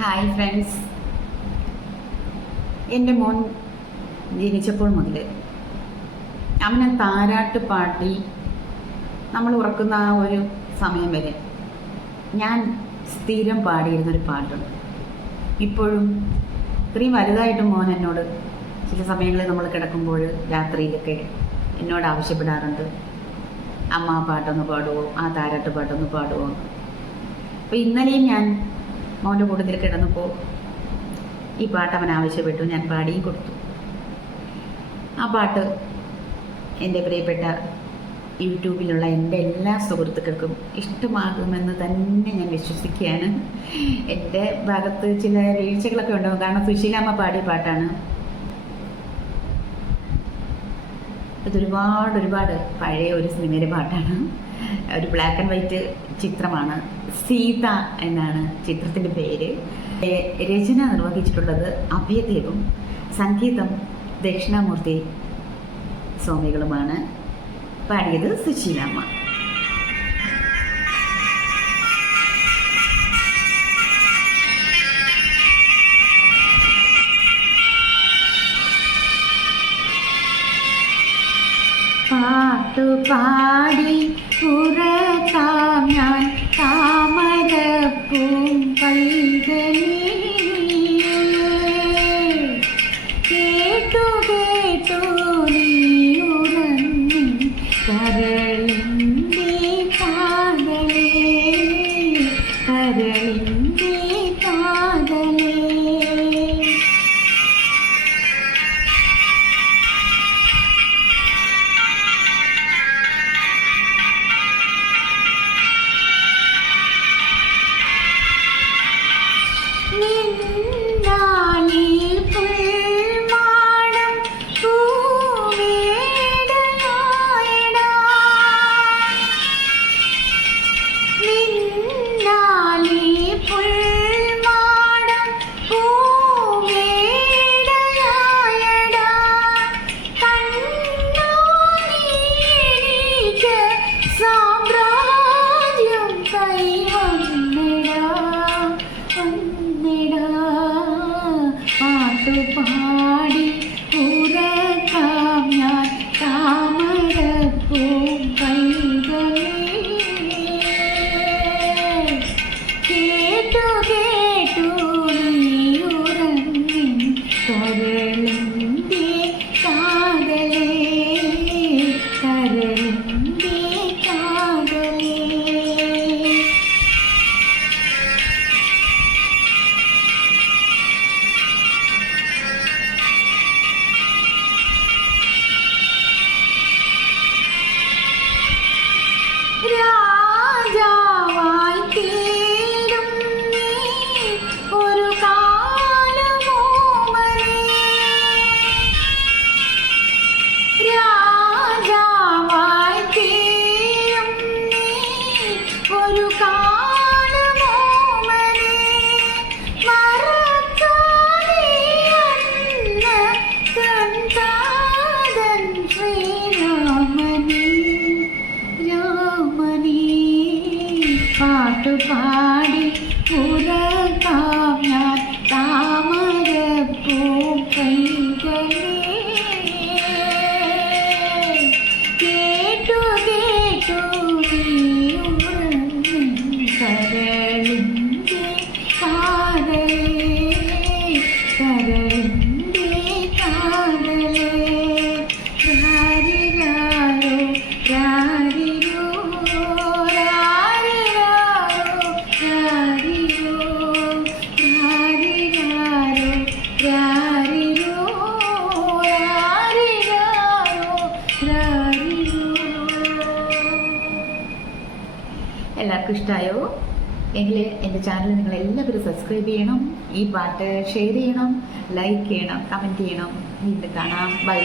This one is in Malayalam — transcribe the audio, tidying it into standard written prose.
ഹായ് ഫ്രണ്ട്സ്, എൻ്റെ മോൻ ജനിച്ചപ്പോൾ മുതൽ അവനെ താരാട്ട് പാട്ടി നമ്മൾ ഉറക്കുന്ന ആ ഒരു സമയം വരെ ഞാൻ സ്ഥിരം പാടിയിരുന്നൊരു പാട്ടുണ്ട്. ഇപ്പോഴും ഇത്രയും വലുതായിട്ടും മോൻ എന്നോട് ചില സമയങ്ങളിൽ നമ്മൾ കിടക്കുമ്പോൾ രാത്രിയിലൊക്കെ എന്നോട് ആവശ്യപ്പെടാറുണ്ട്, അമ്മ ആ പാട്ടൊന്ന് പാടുമോ, ആ താരാട്ട് പാട്ടൊന്ന് പാടുമോ. അപ്പോൾ ഇന്നലെയും ഞാൻ മോൻ്റെ കൂട്ടത്തിൽ കിടന്നപ്പോൾ ഈ പാട്ട് അവൻ ആവശ്യപ്പെട്ടു, ഞാൻ പാടിയും കൊടുത്തു. ആ പാട്ട് എൻ്റെ പ്രിയപ്പെട്ട യൂട്യൂബിലുള്ള എൻ്റെ എല്ലാ സുഹൃത്തുക്കൾക്കും ഇഷ്ടമാകുമെന്ന് തന്നെ ഞാൻ വിശ്വസിക്കുകയാണ്. എൻ്റെ ഭാഗത്ത് ചില വീഴ്ചകളൊക്കെ ഉണ്ടാകും, കാരണം സുശീലാമ്മ പാടിയ പാട്ടാണ്. ഇതൊരുപാട് പഴയ ഒരു സിനിമയിലെ പാട്ടാണ്. ഒരു ബ്ലാക്ക് ആൻഡ് വൈറ്റ് ചിത്രമാണ്, സീത എന്നാണ് ചിത്രത്തിൻ്റെ പേര്. രചന നിർവഹിച്ചിട്ടുള്ളത് അഭയദേവും, സംഗീതം ദക്ഷിണാമൂർത്തി സ്വാമികളുമാണ്. പാടിയത് സുശീലാമ്മ. പാട്ടുപാടി ഉറക്കാം ഞാൻ താമരപ്പൂം പൈതലേ, കേട്ടു കേട്ടു നീ ഉറങ്ങി കരളിൻ്റെ കാതലേ, കരളിൻ്റെ കാതലേ. പാടി ഉറക്കാം ഞാൻ താമരപ്പൂം പൈതലേ, കേട്ടു കേട്ടു നീ ഉറങ്ങി കരളിൻ്റെ കാതലേ, കരളിൻ്റെ കാതലേ. രാജാവായി തീരും നീ ഒരു കാലമോമനേ, രാജാവായി തീരും നീ ഒരു കാലമോമനേ, മറക്കാതെ അന്ന് കണ്ടാതൻ ശ്രീരാമനേ, പാട്ടുപാടി ഉറക്കാം ഞാൻ താമരപ്പൂം പൈതലേ, കേട്ടു കേട്ടു നീ ഉറങ്ങി കരളിൻ്റെ കാതലേ, കരളിൻ്റെ കാതലേ. രാരിരാരോ രാരിരോ എല്ലാവർക്കും ഇഷ്ടമായോ? എങ്കിൽ എൻ്റെ ചാനൽ നിങ്ങൾ എല്ലാവരും സബ്സ്ക്രൈബ് ചെയ്യണം, ഈ പാട്ട് ഷെയർ ചെയ്യണം, ലൈക്ക് ചെയ്യണം, കമൻറ്റ് ചെയ്യണം. വീണ്ടും കാണാം. ബൈ.